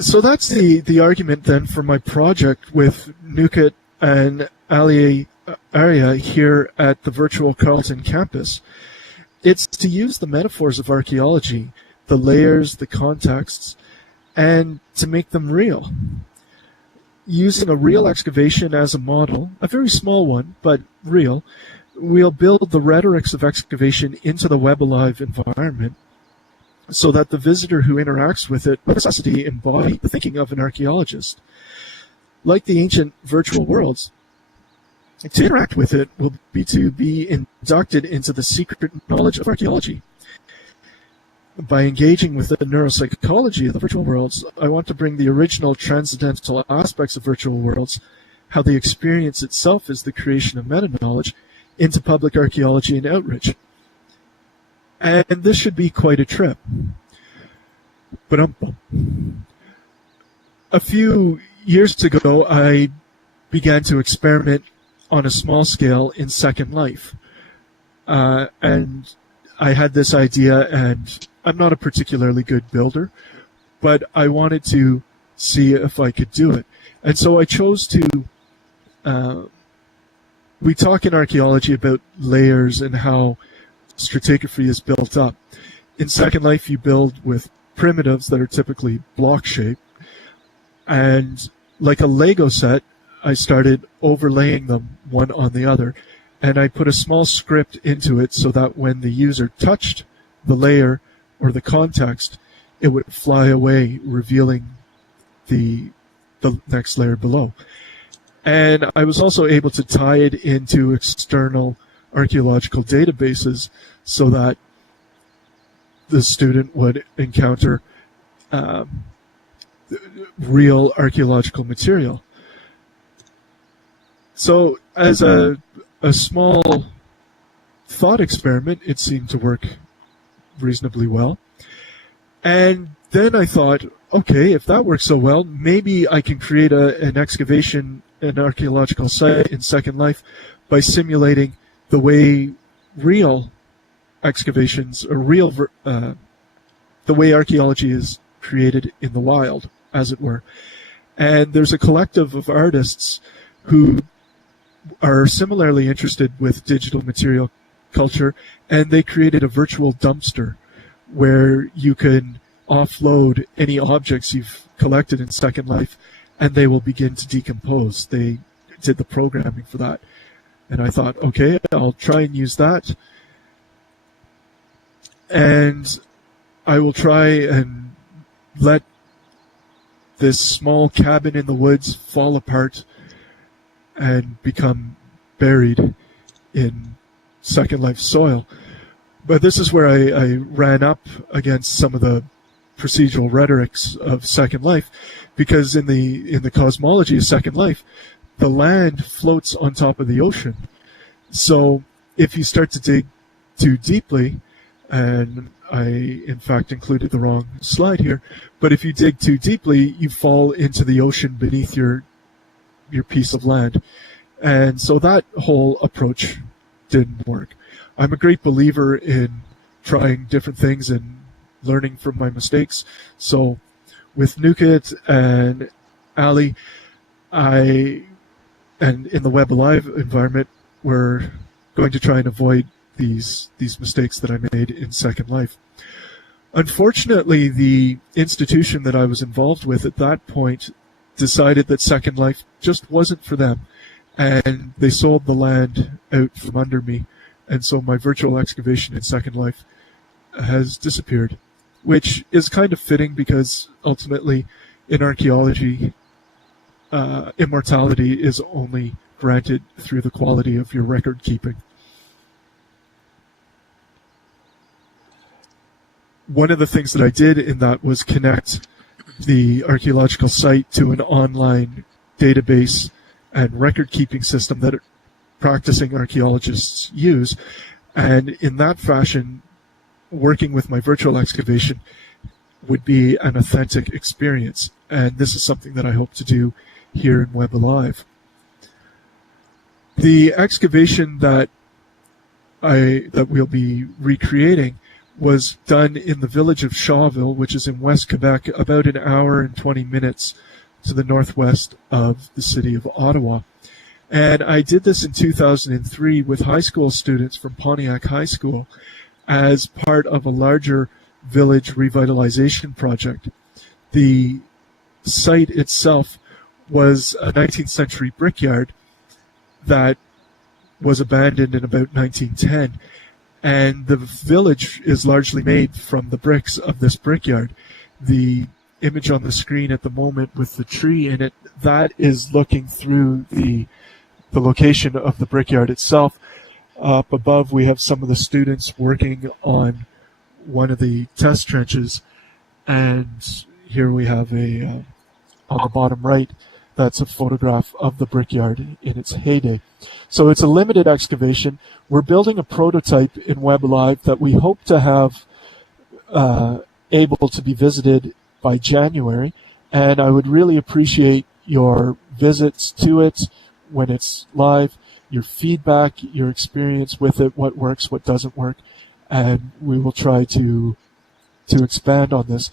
So that's the argument then for my project with Nukit and Ali Arya here at the virtual Carleton campus. It's to use the metaphors of archaeology, the layers, the contexts, and to make them real. Using a real excavation as a model, a very small one, but real, we'll build the rhetorics of excavation into the Web Alive environment so that the visitor who interacts with it will necessity embody the thinking of an archaeologist. Like the ancient virtual worlds, to interact with it will be to be inducted into the secret knowledge of archaeology. By engaging with the neuropsychology of the virtual worlds, I want to bring the original transcendental aspects of virtual worlds, how the experience itself is the creation of meta-knowledge, into public archaeology and outreach. And this should be quite a trip. But a few years ago, I began to experiment on a small scale in Second Life. And I had this idea, and I'm not a particularly good builder, but I wanted to see if I could do it. And so I chose to, we talk in archaeology about layers and how stratigraphy is built up. In Second Life, you build with primitives that are typically block shaped. And like a Lego set, I started overlaying them one on the other. And I put a small script into it so that when the user touched the layer or the context, it would fly away, revealing the next layer below. And I was also able to tie it into external archaeological databases so that the student would encounter real archaeological material. So as a small thought experiment, it seemed to work reasonably well. And then I thought, okay, if that works so well, maybe I can create an excavation, an archaeological site in Second Life by simulating the way real excavations, or the way archaeology is created in the wild, as it were. And there's a collective of artists who are similarly interested with digital material culture, and they created a virtual dumpster where you can offload any objects you've collected in Second Life, and they will begin to decompose. They did the programming for that. And I thought, okay, I'll try and use that. And I will try and let this small cabin in the woods fall apart and become buried in Second Life soil. But this is where I ran up against some of the procedural rhetorics of Second Life, because in the cosmology of Second Life, the land floats on top of the ocean. So if you start to dig too deeply, and I in fact included the wrong slide here, but if you dig too deeply, you fall into the ocean beneath your piece of land. And so that whole approach didn't work. I'm a great believer in trying different things and learning from my mistakes. So with Nukit and Ali, and in the Web Alive environment, we're going to try and avoid these mistakes that I made in Second Life. Unfortunately, the institution that I was involved with at that point decided that Second Life just wasn't for them, and they sold the land out from under me, and so my virtual excavation in Second Life has disappeared, which is kind of fitting because ultimately in archaeology, immortality is only granted through the quality of your record keeping. One of the things that I did in that was connect the archaeological site to an online database and record keeping system that practicing archaeologists use. And in that fashion, working with my virtual excavation would be an authentic experience. And this is something that I hope to do here in Web Alive. The excavation that we'll be recreating was done in the village of Shawville, which is in West Quebec, about an hour and 20 minutes to the northwest of the city of Ottawa. And I did this in 2003 with high school students from Pontiac High School as part of a larger village revitalization project. The site itself was a 19th century brickyard that was abandoned in about 1910. And the village is largely made from the bricks of this brickyard. The image on the screen at the moment with the tree in it, that is looking through the location of the brickyard itself. Up above, we have some of the students working on one of the test trenches. And here we have on the bottom right, that's a photograph of the brickyard in its heyday. So it's a limited excavation. We're building a prototype in Web Live that we hope to have able to be visited by January. And I would really appreciate your visits to it when it's live, your feedback, your experience with it, what works, what doesn't work. And we will try to expand on this.